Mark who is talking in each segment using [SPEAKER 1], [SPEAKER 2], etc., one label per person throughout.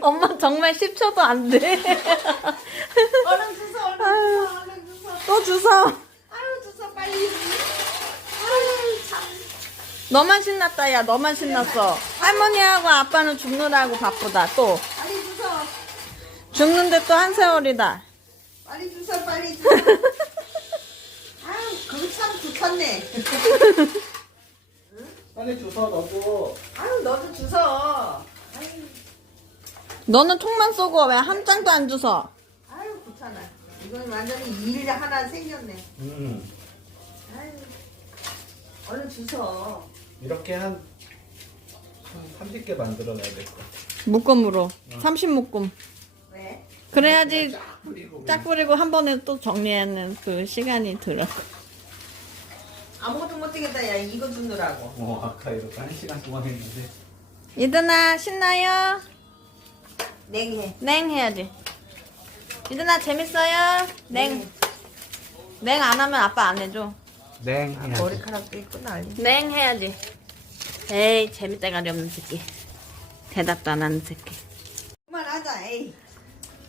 [SPEAKER 1] 엄마 정말 10초도 안 돼.
[SPEAKER 2] 얼른 주사, 얼른 주사, 얼른
[SPEAKER 1] 주사. 또 주사.
[SPEAKER 2] 아유 주사 빨리.
[SPEAKER 1] 너만 신났다, 야, 너만 그래, 신났어. 빨리. 할머니하고 아빠는 죽느라고 바쁘다, 또.
[SPEAKER 2] 빨리 주사.
[SPEAKER 1] 죽는데 또 한 세월이다.
[SPEAKER 2] 빨리 주사, 빨리 주소. 아유, 참 좋겠네.
[SPEAKER 3] 응? 빨리 주사, 너도. 아유,
[SPEAKER 2] 너도 주사.
[SPEAKER 1] 너는 통만 쏘고 왜 한 장도 안
[SPEAKER 2] 주서? 아유 귀찮아. 이건 완전히 일 하나 생겼네. 음. 얼른 주서.
[SPEAKER 3] 이렇게 한, 한 30개 만들어놔야 될것
[SPEAKER 1] 묶음으로. 어. 30묶음. 왜? 그래야지 짝 뿌리고, 한 번에 또 정리하는 그 시간이 들어.
[SPEAKER 2] 아무것도 못하겠다 야 이거 주느라고.
[SPEAKER 3] 어 아까 이렇게 한 시간 동안 했는데.
[SPEAKER 1] 이든아 신나요? 냉해. 냉해야지. 이든아 재밌어요? 냉. 냉 안 하면 아빠 안 해줘.
[SPEAKER 3] 냉 아,
[SPEAKER 2] 머리카락도 있구나.
[SPEAKER 1] 냉 해야지. 에이 재밌다가리 없는 새끼. 대답도 안 하는 새끼.
[SPEAKER 2] 그만하자 에이.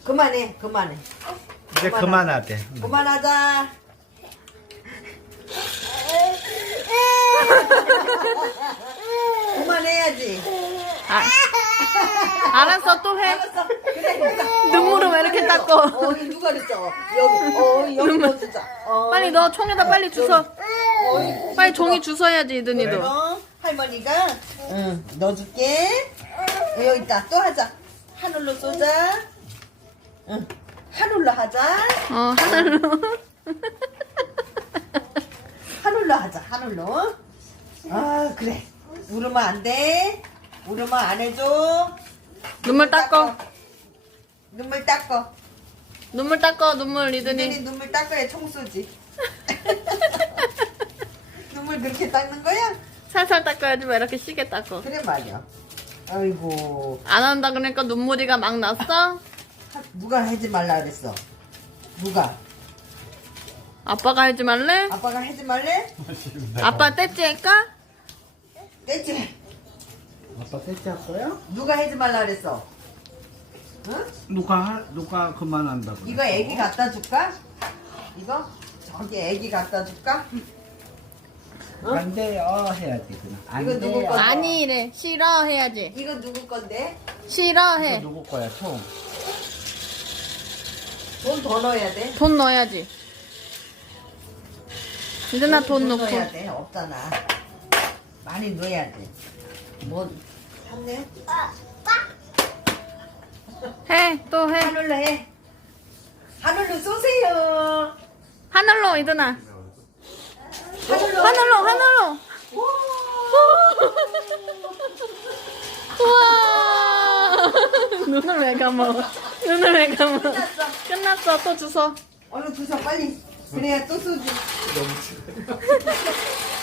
[SPEAKER 2] 그만해 그만해. 어?
[SPEAKER 3] 이제 그만하대.
[SPEAKER 2] 그만하자.
[SPEAKER 1] 아. 알았어 또 해. 그래, 눈물을 왜 이렇게 닦고? 어
[SPEAKER 2] 누가 그랬 여기 어이 여기 주자.
[SPEAKER 1] 빨리 너 총에다 빨리 주서. 빨리 종이 주서야지 이든이도. 그래,
[SPEAKER 2] 할머니가 응 넣어줄게. 여기 있다 또 하자. 하늘로 쏘자. 응 하늘로 하자. 어 응. 하늘로. 하늘로 하자 하늘로. 아 그래 울으면 안 돼. 울음을 안 해줘.
[SPEAKER 1] 눈물 닦어.
[SPEAKER 2] 눈물 닦어.
[SPEAKER 1] 눈물 닦어, 눈물,
[SPEAKER 2] 이드니 눈물, 눈물 닦어야 총쏘지. 눈물 그렇게 닦는 거야? 살살
[SPEAKER 1] 닦아야지, 왜 이렇게 시계 닦어. 그래, 말이야.
[SPEAKER 2] 아이고.
[SPEAKER 1] 안 한다, 그러니까 눈물이가 막 났어? 아,
[SPEAKER 2] 누가 해지 말라 그랬어? 누가?
[SPEAKER 1] 아빠가 해지 말래? 아빠가
[SPEAKER 2] 해지 말래?
[SPEAKER 1] 아빠 떼지 할까?
[SPEAKER 2] 떼지.
[SPEAKER 3] 아빠 세트였어요?
[SPEAKER 2] 누가 해지 말라 그랬어?
[SPEAKER 3] 응? 누가 하, 누가 그만한다고? 그랬어? 이거
[SPEAKER 2] 애기 갖다 줄까? 이거 저기 애기 갖다 줄까?
[SPEAKER 3] 어? 안 돼요 해야지
[SPEAKER 2] 그냥. 이거 누구 건데?
[SPEAKER 1] 아니래 싫어 해야지. 이거
[SPEAKER 2] 누구 건데?
[SPEAKER 1] 싫어해. 누구
[SPEAKER 3] 거야
[SPEAKER 2] 돈더 넣어야 돼? 돈
[SPEAKER 1] 넣어야지. 근데 나 돈 넣고.
[SPEAKER 2] 없잖아. 많이 넣어야 돼. 뭐?
[SPEAKER 1] 해. 또 해. 하늘로 해.
[SPEAKER 2] 하늘로 쏘세요.
[SPEAKER 1] 하늘로, 이드나. 하늘로, 하늘로. 하늘로, 하늘로. 우와. 우와. 우와. 눈을 왜 감아. 눈을 왜 감아. 끝났어. 끝났어. 또주소
[SPEAKER 2] 얼른 주셔, 빨리. 또 주워, 빨리. 그래또쏘지